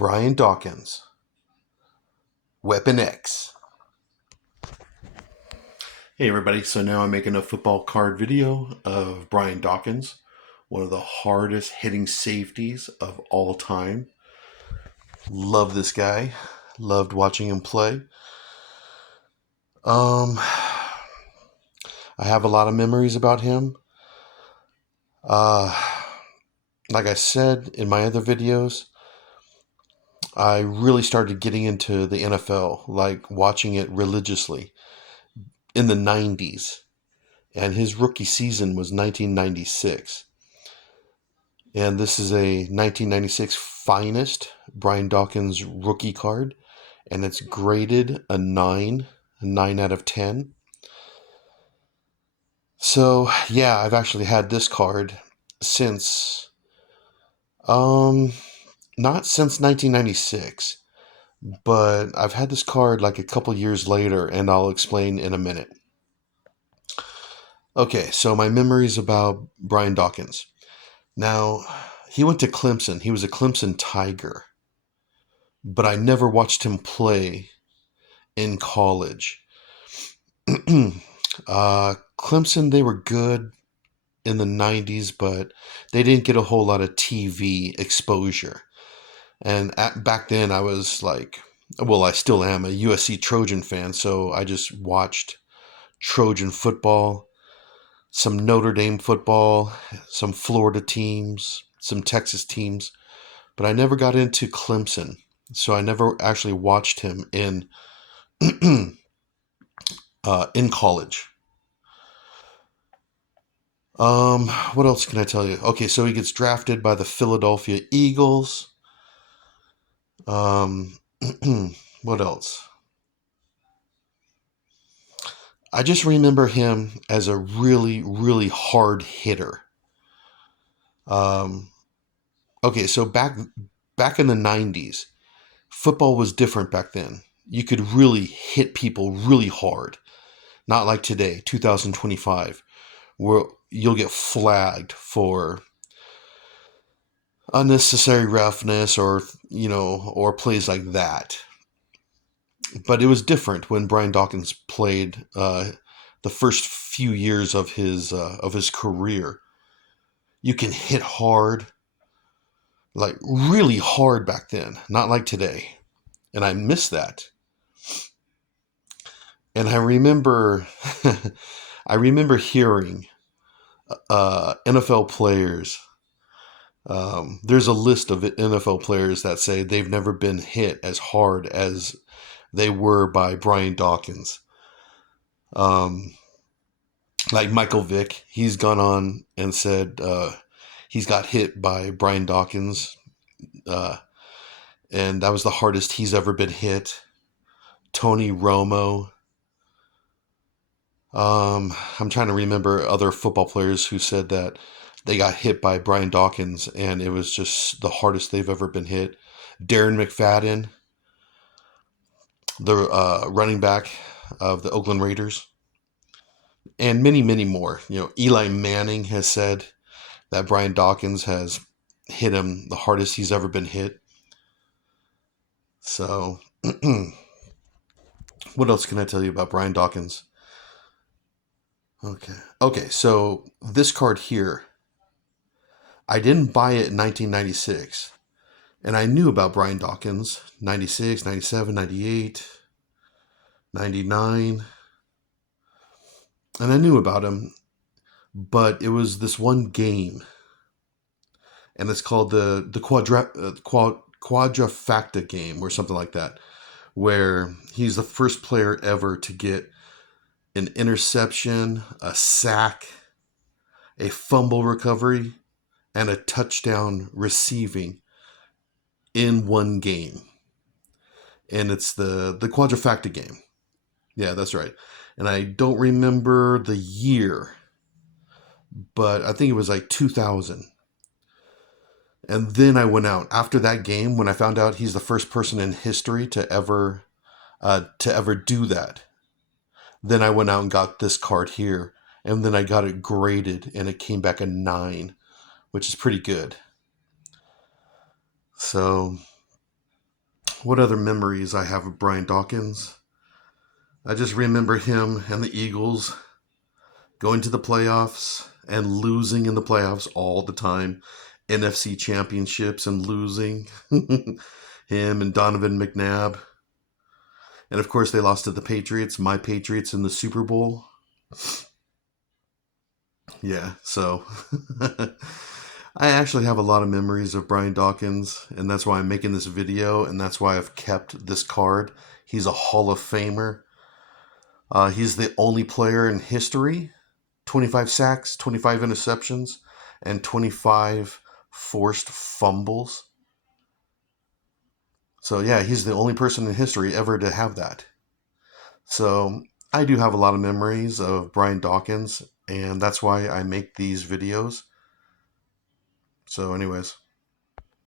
Brian Dawkins, Weapon X. Hey everybody, so now I'm making a football card video of Brian Dawkins, one of the hardest hitting safeties of all time. Love this guy. Loved watching him play. I have a lot of memories about him. Like I said in my other videos, I really started getting into the NFL, like watching it religiously in the 90s. And his rookie season was 1996. And this is a 1996 finest Brian Dawkins rookie card, and it's graded a 9 out of 10. So, yeah, I've actually had this card since, not since 1996, but I've had this card like a couple years later, and I'll explain in a minute. Okay, so my memories about Brian Dawkins. Now, he went to Clemson. He was a Clemson Tiger, but I never watched him play in college. Clemson, they were good in the 90s, but they didn't get a whole lot of TV exposure. And back then, I was like, well, I still am a USC Trojan fan, so I just watched Trojan football, some Notre Dame football, some Florida teams, some Texas teams, but I never got into Clemson, so I never actually watched him in college. What else can I tell you? Okay, so he gets drafted by the Philadelphia Eagles. What else? I just remember him as a really, really hard hitter. Okay, so back in the 90s, football was different back then. You could really hit people really hard. Not like today, 2025, where you'll get flagged for unnecessary roughness or plays like that. But it was different when Brian Dawkins played the first few years of his career. You can hit hard, like really hard back then, not like today. And I miss that. And I remember I remember hearing NFL players. There's a list of NFL players that say they've never been hit as hard as they were by Brian Dawkins. Like Michael Vick, he's gone on and said he's got hit by Brian Dawkins, and that was the hardest he's ever been hit. Tony Romo. I'm trying to remember other football players who said that they got hit by Brian Dawkins and it was just the hardest they've ever been hit. Darren McFadden, the running back of the Oakland Raiders, and many, many more. Eli Manning has said that Brian Dawkins has hit him the hardest he's ever been hit. So, what else can I tell you about Brian Dawkins? Okay, so this card here, I didn't buy it in 1996. And I knew about Brian Dawkins, 96, 97, 98, 99. And I knew about him, but it was this one game. And it's called the Quadrifacta game or something like that, where he's the first player ever to get an interception, a sack, a fumble recovery, and a touchdown receiving in one game. And it's the Quadrifacta game. Yeah, that's right. And I don't remember the year, but I think it was like 2000. And then I went out after that game when I found out he's the first person in history to ever do that. Then I went out and got this card here, and then I got it graded, and it came back a 9, which is pretty good. So, what other memories I have of Brian Dawkins? I just remember him and the Eagles going to the playoffs and losing in the playoffs all the time. NFC championships and losing. Him and Donovan McNabb. And of course, they lost to the Patriots, my Patriots, in the Super Bowl. Yeah, so I actually have a lot of memories of Brian Dawkins, and that's why I'm making this video, and that's why I've kept this card. He's a Hall of Famer. He's the only player in history, 25 sacks, 25 interceptions, and 25 forced fumbles. So yeah, he's the only person in history ever to have that. So I do have a lot of memories of Brian Dawkins, and that's why I make these videos. So anyways.